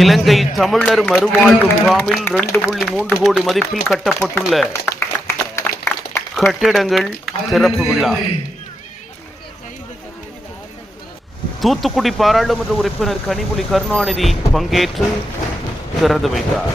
இலங்கை தமிழர் மறுவாழ்வு முகாமில் ரெண்டு புள்ளி மூன்று கோடி மதிப்பில் கட்டப்பட்டுள்ள கட்டிடங்கள் திறப்பு விழா. தூத்துக்குடி பாராளுமன்ற உறுப்பினர் கனிமொழி கருணாநிதி பங்கேற்று திறந்து வைத்தார்.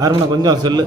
ஹார்மோனை கொஞ்சம் சொல்லு.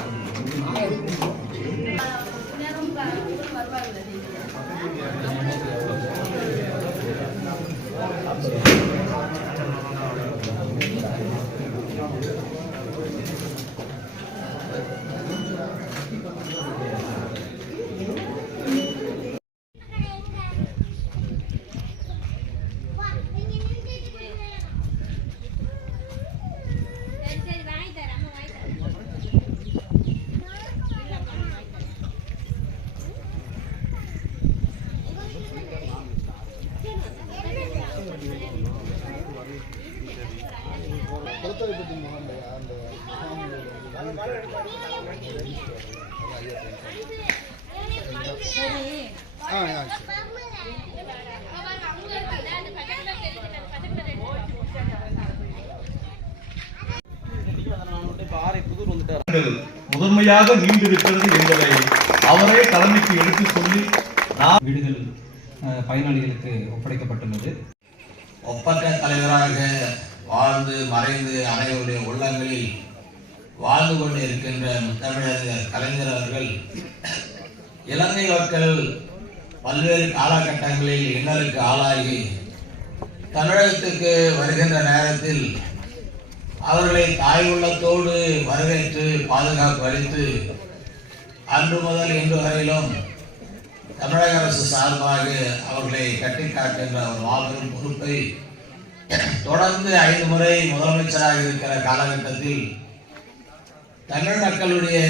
முதன்மையாக மீண்டிருக்கிறது என்பதை அவரே தலைமைக்கு எடுத்து சொல்லி வீடுகள் பயனாளிகளுக்கு ஒப்படைக்கப்பட்டுள்ளது. ஒப்பந்த தலைவராக வாழ்ந்து மறைந்து அனைவருடைய உள்ளங்களில் வாழ்ந்து கொண்டிருக்கின்ற முத்தமிழர் கலைஞர் அவர்கள் இலங்கை மக்கள் பல்வேறு காலகட்டங்களில் இன்னலுக்கு ஆளாகி தமிழகத்துக்கு வருகின்ற நேரத்தில் அவர்களை தாய் உள்ளத்தோடு வரவேற்று பாதுகாப்பு அளித்து அன்று முதல் இன்று வரையிலும் தமிழக அரசு சார்பாக அவர்களை கட்டி காக்கின்ற ஒரு மாபெரும் பொறுப்பை தொடர்ந்து ஐந்து முறை முதலமைச்சராக இருக்கிற காலகட்டத்தில் தமிழ் மக்களுடைய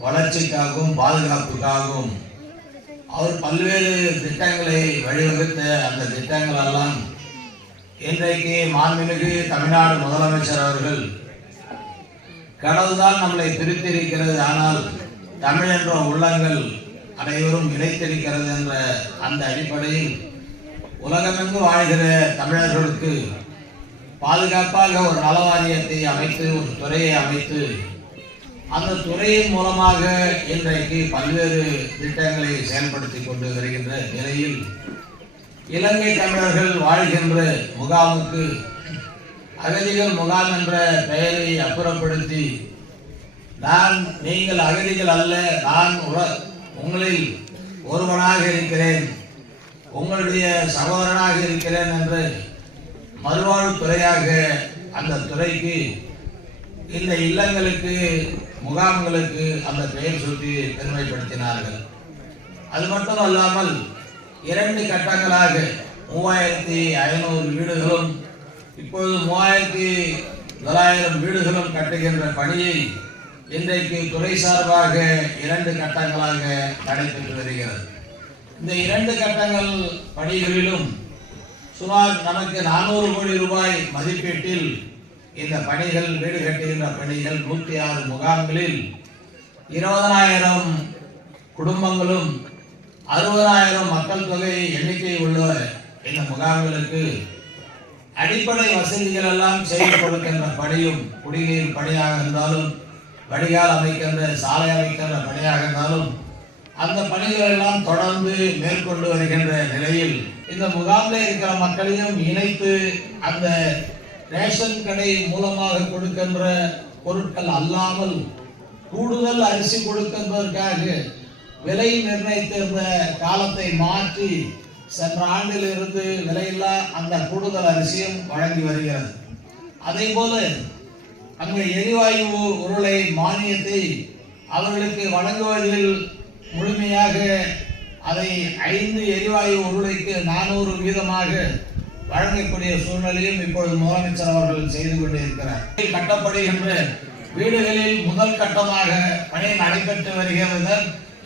வளர்ச்சிக்காகவும் பாதுகாப்புக்காகவும் அவர் பல்வேறு திட்டங்களை வழிவகுத்த அந்த திட்டங்களெல்லாம் இன்றைக்கு மாண்புமிகு தமிழ்நாடு முதலமைச்சர் அவர்கள் கடவுள்தான் நம்மளை பிரித்திருக்கிறது ஆனால் தமிழ் என்ற உள்ளங்கள் அனைவரும் இணைத்திருக்கிறது என்ற அந்த அடிப்படையில் உலகமெங்கு வாழ்கிற தமிழர்களுக்கு பாதுகாப்பாக ஒரு நலவாரியத்தை அமைத்து ஒரு துறையை அமைத்து அந்த துறையின் மூலமாக இன்றைக்கு பல்வேறு திட்டங்களை செயல்படுத்தி கொண்டு வருகின்ற நிலையில் இலங்கை தமிழர்கள் வாழ்கின்ற முகாமுக்கு அகதிகள் முகாம் என்ற பெயரை அப்புறப்படுத்தி நான் நீங்கள் அகதிகள் அல்ல நான் உல- உங்களில் ஒருவனாக இருக்கிறேன் உங்களுடைய சகோதரனாக இருக்கிறேன் என்று மறுவாழ்வு துறையாக அந்த துறைக்கு இந்த இல்லங்களுக்கு முகாம்களுக்கு அந்த பெயர் சூட்டி பெருமைப்படுத்தினார்கள். அது மட்டும் அல்லாமல் இரண்டு கட்டங்களாக மூவாயிரத்தி ஐநூறு வீடுகளும் இப்பொழுது மூவாயிரத்தி தொள்ளாயிரம் வீடுகளும் கட்டுகின்ற பணியை இன்றைக்கு துறை சார்பாக இரண்டு கட்டங்களாக நடைபெற்று வருகிறது. இந்த இரண்டு கட்டங்கள் பணிகளிலும் சுமார் நமக்கு நானூறு கோடி ரூபாய் மதிப்பீட்டில் இந்த பணிகள் வீடு கட்டுகின்ற பணிகள் நூற்றி ஆறு முகாம்களில் இருபதனாயிரம் குடும்பங்களும் அறுபதாயிரம் மக்கள் தொகை எண்ணிக்கை உள்ள இந்த முகாம்களுக்கு அடிப்படை வசதிகள் எல்லாம் செய்து கொடுக்கின்ற பணியும் குடிநீர் பணியாக இருந்தாலும் வடிகால் அமைக்கின்ற சாலை அமைக்கின்ற பணியாக இருந்தாலும் அந்த பணிகள் எல்லாம் தொடர்ந்து மேற்கொண்டு வருகின்ற நிலையில் இந்த முகாமில் இருக்கிற மக்களையும் இணைத்து அந்த ரேஷன் கடை மூலமாக கொடுக்கின்ற பொருட்கள் அல்லாமல் கூடுதல் அரிசி கொடுக்கின்றதற்காக விலை நிர்ணயித்திருந்த காலத்தை மாற்றி சென்ற ஆண்டிலிருந்து விலையில்லா அந்த கூடுதல் அரிசியும் வழங்கி வருகிறது. அதே போல அங்கே எரிவாயு உருளை மானியத்தை அவர்களுக்கு வழங்குவதில் முழுமையாக அதை ஐந்து எரிவாயு உருளைக்கு நானூறு வீதமாக வழங்கக்கூடிய சூழ்நிலையும் இப்பொழுது முதலமைச்சர் அவர்கள் செய்து கொண்டிருக்கிறார். கட்டப்படுகின்ற வீடுகளில் முதல் கட்டமாக பணி நடைபெற்று வருகிறது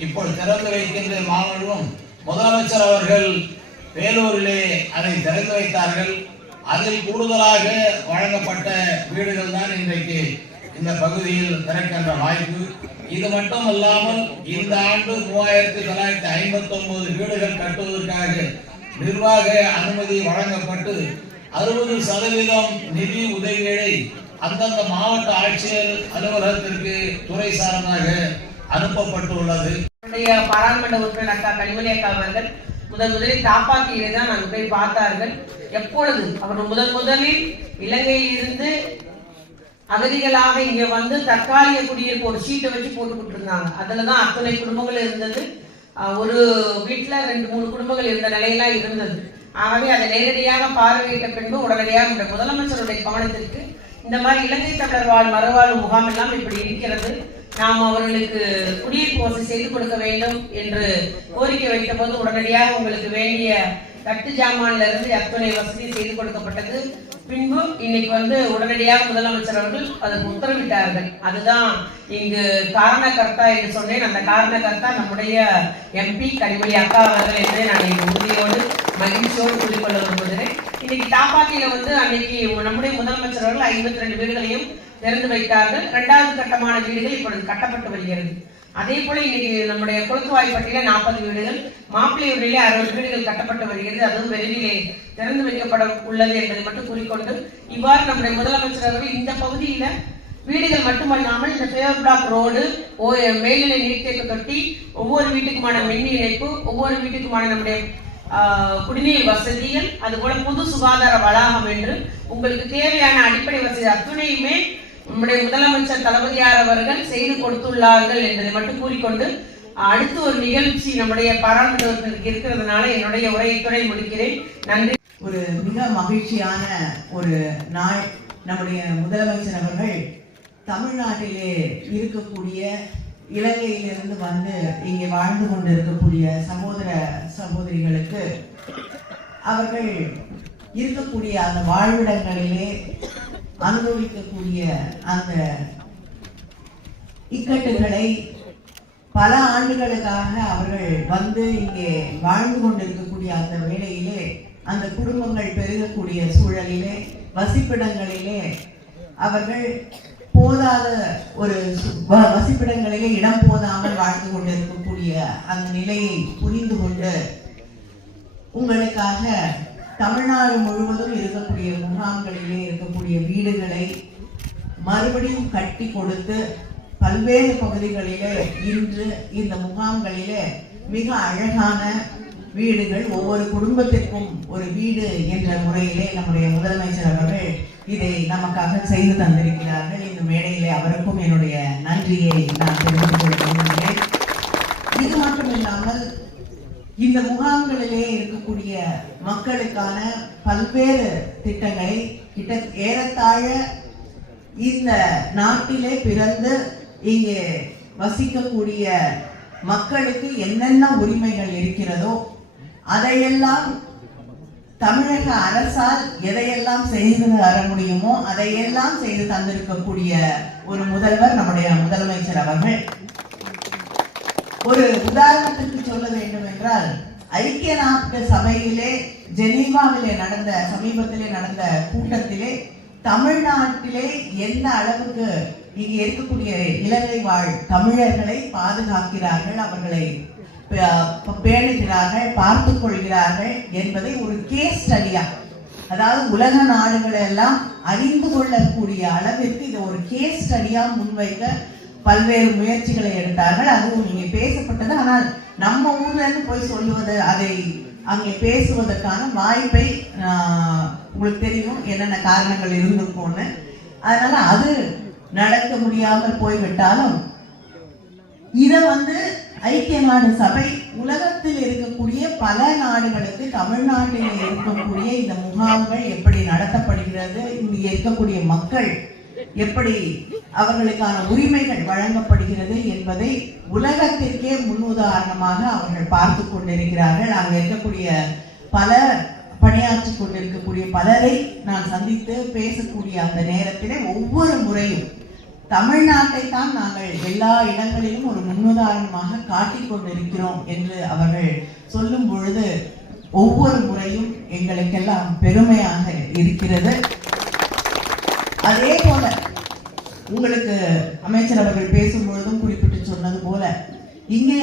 இப்போது திறந்து வைக்கின்ற மாணவர்களும் முதலமைச்சர் அவர்கள் வேலூரிலே அதை திறந்து வைத்தார்கள். அதில் கூடுதலாக வழங்கப்பட்ட வீடுகள் தான் இன்றைக்கு இந்த பகுதியில் திறக்கின்ற வாய்ப்பு. இது மட்டும் அல்லாமல் இந்த ஆண்டு மூவாயிரத்தி தொள்ளாயிரத்தி ஐம்பத்தி ஒன்பது வீடுகள் கட்டுவதற்காக நிர்வாக அனுமதி வழங்கப்பட்டு அறுபது சதவீதம் நிதி உதவிகளை அந்தந்த மாவட்ட ஆட்சியர் அலுவலகத்திற்கு துறை சார்பாக அனுப்பப்பட்டுள்ளது. பாராளுமன்ற உறுப்பினர் அக்கா கனிமொழி அக்கா அவர்கள் முதல் முதலில் தாப்பாக்கியிலே தான் அங்கு போய் பார்த்தார்கள். எப்பொழுது? அவர் முதல் முதலில் இலங்கையில் இருந்து அகதிகளாக இங்க வந்து தற்காலிக குடியிருப்பு ஒரு சீட்டை வச்சு போட்டுக்கிட்டு இருந்தாங்க அதுலதான் அத்தனை குடும்பங்கள் இருந்தது. ஒரு வீட்டுல ரெண்டு மூணு குடும்பங்கள் இருந்த நிலையெல்லாம் இருந்தது. ஆகவே அதை நேரடியாக பார்வையிட்ட பின்பு உடனடியாக நம்முடைய முதலமைச்சருடைய கவனத்திற்கு இந்த மாதிரி இலங்கை தமிழர் வாழ் மறுவாழ்வு முகாம் எல்லாம் இப்படி இருக்கிறது. நாம் அவர்களுக்கு குடியிருப்பு வசதி செய்து கொடுக்க வேண்டும் என்று கோரிக்கை வைத்த போது உடனடியாக உங்களுக்கு வேண்டிய கட்டு ஜாமான்ல இருந்து அத்துணை வசதி செய்து கொடுக்கப்பட்டது? பின்பு இன்னைக்கு வந்து உடனடியாக முதலமைச்சர் அவர்கள் அதற்கு உத்தரவிட்டார்கள். அதுதான் இங்கு காரணகர்த்தா என்று சொன்னேன். அந்த காரணகர்த்தா நம்முடைய எம்பி கனிமொழி அக்கா அவர்கள் என்று நான் இங்கு உறுதியோடு மகிழ்ச்சியோடு கூறிக்கொள்ள விரும்புகிறேன். இன்னைக்கு தாப்பாத்தியில வந்து அன்னைக்கு நம்முடைய முதலமைச்சர் அவர்கள் ஐம்பத்தி ரெண்டு வீடுகளையும் திறந்து வைத்தார்கள். இரண்டாவது கட்டமான வீடுகள் இப்பொழுது கட்டப்பட்டு வருகிறது. அதே போல இன்னைக்கு நம்முடைய குளத்துவாய்ப்பட்டியில நாற்பது வீடுகள் மாப்பிள்ளையூரிலே அறுபது வீடுகள் கட்டப்பட்டு வருகிறது. அதுவும் விரைவிலே திறந்து வைக்கப்பட உள்ளது என்பதை மட்டும் கூறிக்கொண்டு இவ்வாறு நம்முடைய முதலமைச்சர் அவர்கள் இந்த பகுதியில வீடுகள் மட்டுமல்லாமல் இந்த பேவர் பிளாக் ரோடு ஓ மேல்நிலை நீர்த்தேக்க தொட்டி ஒவ்வொரு வீட்டுக்குமான மின் இணைப்பு ஒவ்வொரு வீட்டுக்குமான நம்முடைய குடிநீர் வசதிகள் அதுபோல பொது சுகாதார வளாகம் என்று உங்களுக்கு தேவையான அடிப்படை வசதி அத்துணையுமே நம்முடைய முதலமைச்சர் தளபதியார் அவர்கள் செய்து கொடுத்துள்ளார்கள் என்பதை மட்டும் கூறிக்கொண்டு அடுத்து ஒரு நிகழ்ச்சி நம்முடைய பாராளுமன்ற உறுப்பினருக்கு இருக்கிறதுனால என்னுடைய உரையத்துறை முடிக்கிறேன். நன்றி. ஒரு மிக மகிழ்ச்சியான ஒரு நாள் நம்முடைய முதலமைச்சர் அவர்கள் தமிழ்நாட்டிலே இருக்கக்கூடிய இலங்கையிலிருந்து வந்து இங்கே வாழ்ந்து கொண்டிருக்கக்கூடிய சகோதர சகோதரிகளுக்கு அவர்கள் இருக்கக்கூடிய அந்த வாழ்விடங்களிலே அனுபவிக்கக்கூடிய அந்த இக்கட்டுகளை பல ஆண்டுகளுக்காக அவர்கள் வந்து இங்கே வாழ்ந்து கொண்டிருக்கக்கூடிய அந்த வேளையிலே அந்த குடும்பங்கள் பெருகக்கூடிய சூழலிலே வசிப்பிடங்களிலே அவர்கள் போதாத ஒரு வ- வசிப்பிடங்களிலே இடம் போதாமல் வாழ்ந்து கொண்டிருக்கக்கூடிய அந்த நிலையை புரிந்து கொண்டு உங்களுக்காக தமிழ்நாடு முழுவதும் இருக்கக்கூடிய முகாம்களிலே இருக்கக்கூடிய வீடுகளை மறுபடியும் கட்டி கொடுத்து பல்வேறு பகுதிகளிலே இன்று இந்த முகாம்களிலே மிக அழகான வீடுகள் ஒவ்வொரு குடும்பத்திற்கும் ஒரு வீடு என்ற முறையிலே நம்முடைய முதலமைச்சர் அவர்கள் இதை நமக்காக செய்து தந்திருக்கிறார்கள். இந்த மேடையிலே அவருக்கும் என்னுடைய நன்றியை நான் தெரிவித்துக் கொள்கிறேன். இது மட்டும் இல்லாமல் இந்த முகாம்களிலே இருக்கக்கூடிய மக்களுக்கான பல்வேறு திட்டங்களை கிட்ட ஏறத்தாழ இந்த நாட்டிலே பிறந்து இங்கே வசிக்கக்கூடிய மக்களுக்கு என்னென்ன உரிமைகள் இருக்கிறதோ அதையெல்லாம் தமிழக அரசால் எதையெல்லாம் செய்து தர முடியுமோ அதையெல்லாம் செய்து தந்திருக்கக்கூடிய ஒரு முதல்வர் நம்முடைய முதலமைச்சர் அவர்கள். ஒரு உதாரணத்துக்கு சொல்ல வேண்டும் என்றால் ஐக்கிய நாட்டு சபையிலே ஜெனீவாவிலே நடந்த சமீபத்திலே நடந்த கூட்டத்திலே தமிழ்நாட்டிலே எந்த அளவுக்கு இங்கு இருக்கக்கூடிய இலங்கை வாழ் தமிழர்களை பாதுகாக்கிறார்கள் அவர்களை பேணுகிறார்கள் பார்த்து கொள்கிறார்கள் என்பதை ஒரு கேஸ் ஸ்டடியா அதாவது உலக நாடுகள் எல்லாம் அறிந்து கொள்ளக்கூடிய அளவிற்கு இது ஒரு கேஸ் ஸ்டடியா முன்வைக்க பல்வேறு முயற்சிகளை எடுத்தார்கள். அதுவும் இங்கே பேசப்பட்டது. ஆனால் நம்ம ஊர்ல இருந்து போய் சொல்லுவது அதை அங்கே பேசுவதற்கான வாய்ப்பை உங்களுக்கு தெரியும் என்னென்ன காரணங்கள் இருந்திருக்கும்னு அதனால அது நடக்க முடியாமல் போய்விட்டாலும் இதை வந்து ஐக்கிய நாடு சபை உலகத்தில் இருக்கக்கூடிய பல நாடுகளுக்கு தமிழ்நாட்டில் இருக்கக்கூடிய இந்த முகாம்கள் எப்படி நடத்தப்படுகிறது இங்கு இருக்கக்கூடிய மக்கள் எப்படி அவர்களுக்கான உரிமைகள் வழங்கப்படுகிறது என்பதை உலகத்திற்கே முன்னுதாரணமாக அவர்கள் பார்த்து கொண்டிருக்கிறார்கள். அங்கே இருக்கக்கூடிய பல பணியாற்றி கொண்டிருக்கக்கூடிய பலரை நான் சந்தித்து பேசக்கூடிய அந்த நேரத்திலே ஒவ்வொரு முறையும் தமிழ்நாட்டை தான் நாங்கள் எல்லா இடங்களிலும் ஒரு முன்னுதாரணமாக காட்டிக் கொண்டிருக்கிறோம் என்று அவர்கள் சொல்லும் பொழுது ஒவ்வொரு முறையும் எங்களுக்கெல்லாம் பெருமையாக இருக்கிறது. அதே போல உங்களுக்கு அமைச்சர் அவர்கள் பேசும் பொழுதும் குறிப்பிட்டு சொன்னது போல இங்கே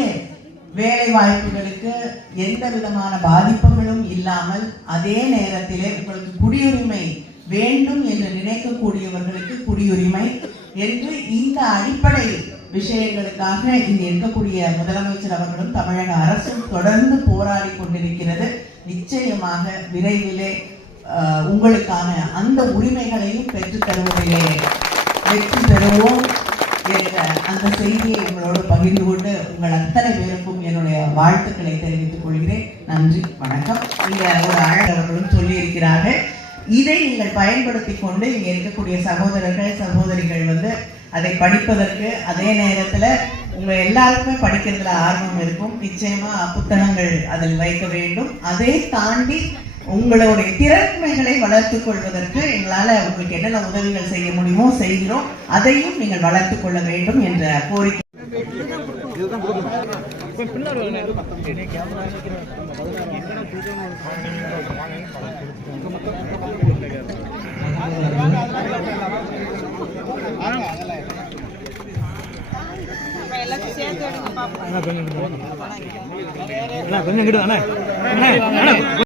வேலை வாய்ப்புகளுக்கு எந்த விதமான பாதிப்புகளும் இல்லாமல் அதே நேரத்திலே உங்களுக்கு குடியுரிமை வேண்டும் என்று நினைக்கக்கூடியவர்களுக்கு குடியுரிமை என்று இந்த அடிப்படை விஷயங்களுக்காக இங்கே இருக்கக்கூடிய முதலமைச்சர் அவர்களும் தமிழக அரசும் தொடர்ந்து போராடி கொண்டிருக்கிறது. நிச்சயமாக விரைவிலே உங்களுக்கான அந்த உரிமைகளையும் பெற்றுத் தருவதிலே வெற்றி பெறுவோம் என்ற அந்த செய்தியை உங்களோடு பகிர்ந்து கொண்டு உங்கள் அத்தனை பேருக்கும் என்னுடைய வாழ்த்துக்களை தெரிவித்துக் கொள்கிறேன். நன்றி வணக்கம். இங்கே ஒரு அழகவர்களும் சொல்லியிருக்கிறார்கள். இதை நீங்கள் பயன்படுத்தி கொண்டு இங்கே இருக்கக்கூடிய சகோதரர்கள் சகோதரிகள் வந்து அதை படிப்பதற்கு அதே நேரத்துல உங்கள் எல்லாருக்குமே படிக்கிறதுல ஆர்வம் இருக்கும். நிச்சயமாக புத்தகங்கள் அதில் வைக்க வேண்டும். அதை தாண்டி உங்களுடைய திறமைகளை வளர்த்துக் கொள்வதற்கு எங்களால் உங்களுக்கு என்னென்ன உதவிகள் செய்ய முடியுமோ செய்கிறோம். அதையும் நீங்கள் வளர்த்துக் கொள்ள வேண்டும் என்ற கோரிக்கை. எல்லாத்தையும் கொஞ்சம் அண்ணா.